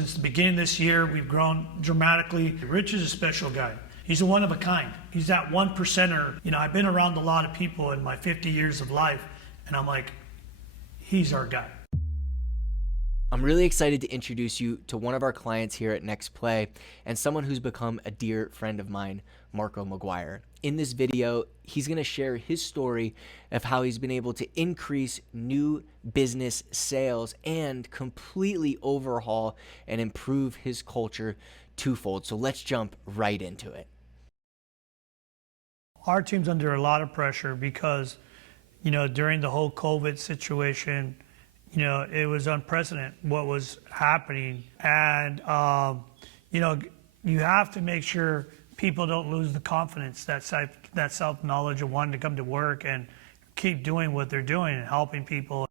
Since the beginning of this year, we've grown dramatically. Rich is a special guy. He's a one of a kind. He's that one percenter. I've been around a lot of people in my 50 years of life, and I'm like, he's our guy. I'm really excited to introduce you to one of our clients here at Next Play and someone who's become a dear friend of mine, Marco McGuire. In this video, he's going to share his story of how he's been able to increase new business sales and completely overhaul and improve his culture twofold. So let's jump right into it. Our team's under a lot of pressure because, during the whole COVID situation, it was unprecedented what was happening. And, you have to make sure people don't lose the confidence, that self-knowledge of wanting to come to work and keep doing what they're doing and helping people.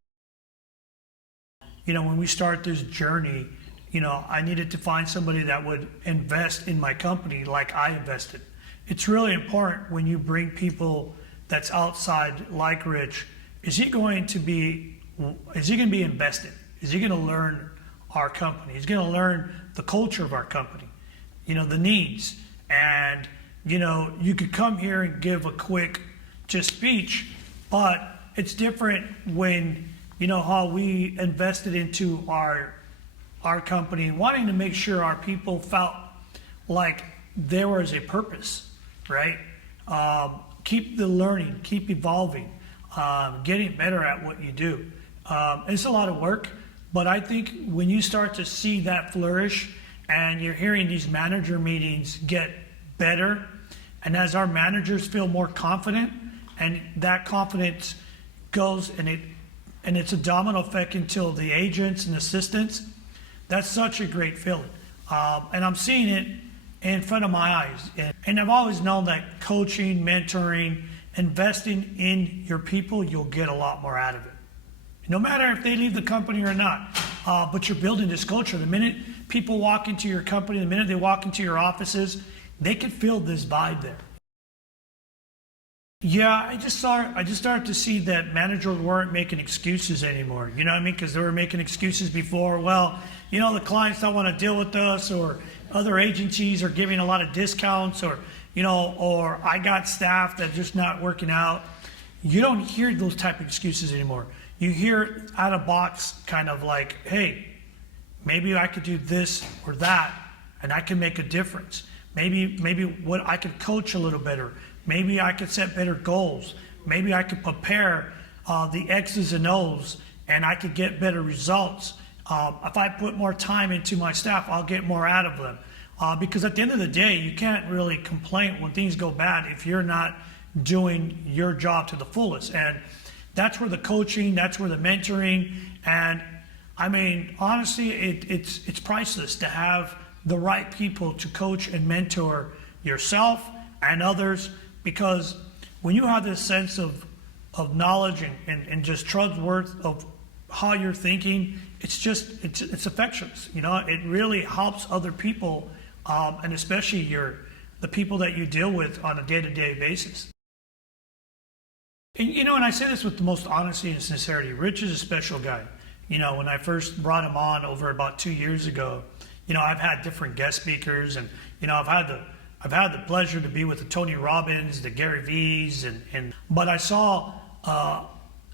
When we start this journey, I needed to find somebody that would invest in my company like I invested. It's really important when you bring people that's outside like Rich. Is he going to be invested? Is he going to learn our company? He's going to learn the culture of our company, the needs. And, you could come here and give a quick just speech, but it's different when, how we invested into our company and wanting to make sure our people felt like there was a purpose, right? Keep the learning, keep evolving, getting better at what you do. It's a lot of work, but I think when you start to see that flourish and you're hearing these manager meetings get better, and as our managers feel more confident, and that confidence goes and it's a domino effect until the agents and assistants, that's such a great feeling. And I'm seeing it in front of my eyes. And I've always known that coaching, mentoring, investing in your people, you'll get a lot more out of it. No matter if they leave the company or not, but you're building this culture. The minute people walk into your company, the minute they walk into your offices, they can feel this vibe there. Yeah, I just started to see that managers weren't making excuses anymore. You know what I mean? Because they were making excuses before. Well, the clients don't want to deal with us, or other agencies are giving a lot of discounts, or I got staff that's just not working out. You don't hear those type of excuses anymore. You hear out of box kind of like, hey, maybe I could do this or that, and I can make a difference. Maybe what I could coach a little better. Maybe I could set better goals. Maybe I could prepare the X's and O's, and I could get better results. If I put more time into my staff, I'll get more out of them. Because at the end of the day, you can't really complain when things go bad if you're not doing your job to the fullest. And that's where the coaching, that's where the mentoring, and I mean, honestly, it's priceless to have the right people to coach and mentor yourself and others, because when you have this sense of knowledge and just trust worth of how you're thinking, it's affectionate. It really helps other people, and especially the people that you deal with on a day-to-day basis. And I say this with the most honesty and sincerity. Rich is a special guy. When I first brought him on over about 2 years ago, I've had different guest speakers, and I've had the pleasure to be with the Tony Robbins, the Gary V's, but I saw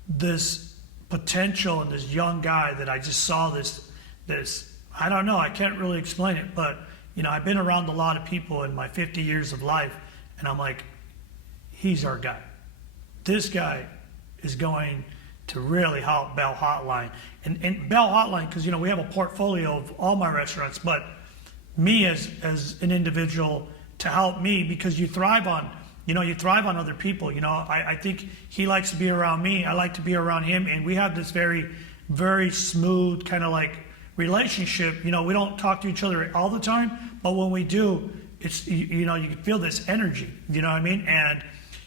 this potential in this young guy that I just saw this I don't know, I can't really explain it, but I've been around a lot of people in my 50 years of life, and I'm like, he's our guy. This guy is going to really help Bell Hotline. And Bell Hotline, because we have a portfolio of all my restaurants, but me as an individual to help me, because you thrive on other people. I think he likes to be around me, I like to be around him, and we have this very, very smooth kind of like relationship. We don't talk to each other all the time, but when we do, it's you can feel this energy, you know what I mean? And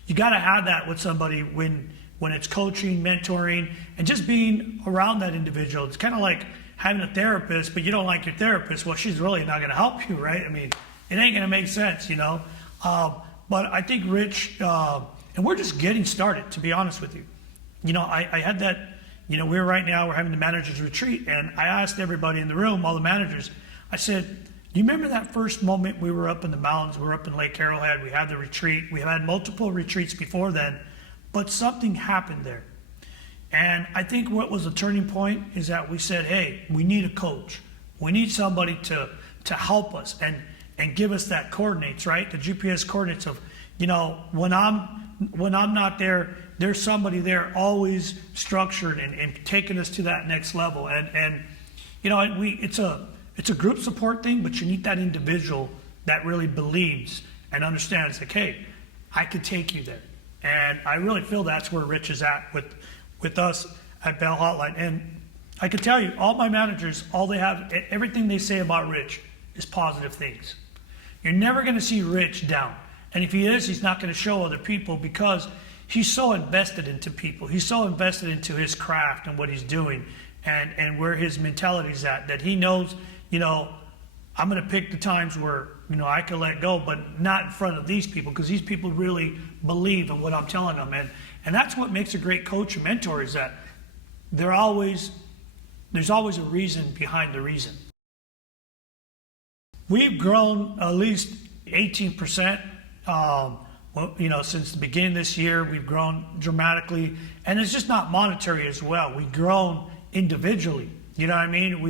you got to have that with somebody when it's coaching, mentoring, and just being around that individual. It's kind of like having a therapist, but you don't like your therapist. Well, she's really not going to help you, right? I mean, it ain't going to make sense, But I think Rich, and we're just getting started, to be honest with you. I had that, we're having the managers retreat, and I asked everybody in the room, all the managers, I said, do you remember that first moment we were up in the mountains, we were up in Lake Arrowhead, we had the retreat, we had multiple retreats before then, but something happened there. And I think what was a turning point is that we said, hey, we need a coach. We need somebody to help us and give us that coordinates, right? The GPS coordinates of, when I'm not there, there's somebody there always structured and taking us to that next level. And it's a group support thing, but you need that individual that really believes and understands, like, hey, I could take you there. And I really feel that's where Rich is at with us at Bell Hotline. And I can tell you, all my managers, everything they say about Rich is positive things. You're never going to see Rich down. And if he is, he's not going to show other people because he's so invested into people. He's so invested into his craft and what he's doing and where his mentality is at, that he knows, I'm going to pick the times where, I can let go, but not in front of these people, because these people really believe in what I'm telling them. And that's what makes a great coach and mentor, is that there's always a reason behind the reason. We've grown at least 18%. Since the beginning of this year, we've grown dramatically, and it's just not monetary as well. We've grown individually. You know what I mean?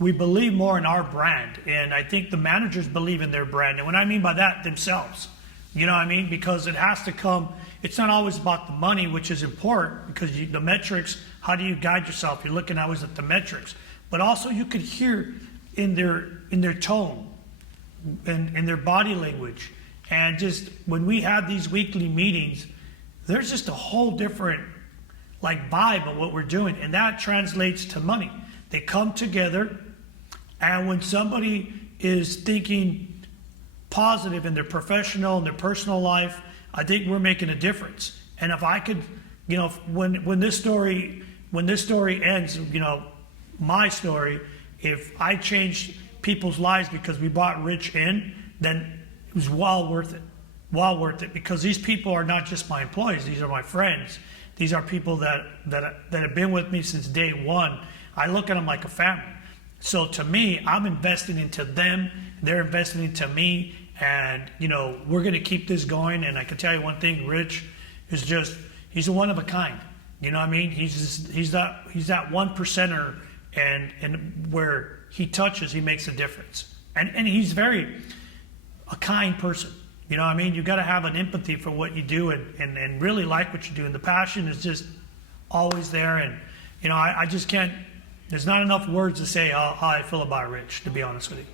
We believe more in our brand, and I think the managers believe in their brand. And what I mean by that, themselves. You know what I mean? Because it has to come. It's not always about the money, which is important, because the metrics. How do you guide yourself? You're looking always at the metrics, but also you could hear in their tone, and in their body language. And just when we have these weekly meetings, there's just a whole different vibe of what we're doing. And that translates to money. They come together, and when somebody is thinking positive in their professional and their personal life, I think we're making a difference. And if I could, when this story ends, my story, if I changed people's lives because we brought Rich in, then it was well worth it, because these people are not just my employees. These are my friends. These are people that have been with me since day one. I look at them like a family. So to me, I'm investing into them. They're investing into me. And, we're going to keep this going. And I can tell you one thing, Rich is he's a one of a kind. You know what I mean? He's that one percenter, and where he touches, he makes a difference. And he's a kind person. You know what I mean? You got to have an empathy for what you do and really like what you do. And the passion is just always there. And, I just can't, there's not enough words to say how I feel about Rich, to be honest with you.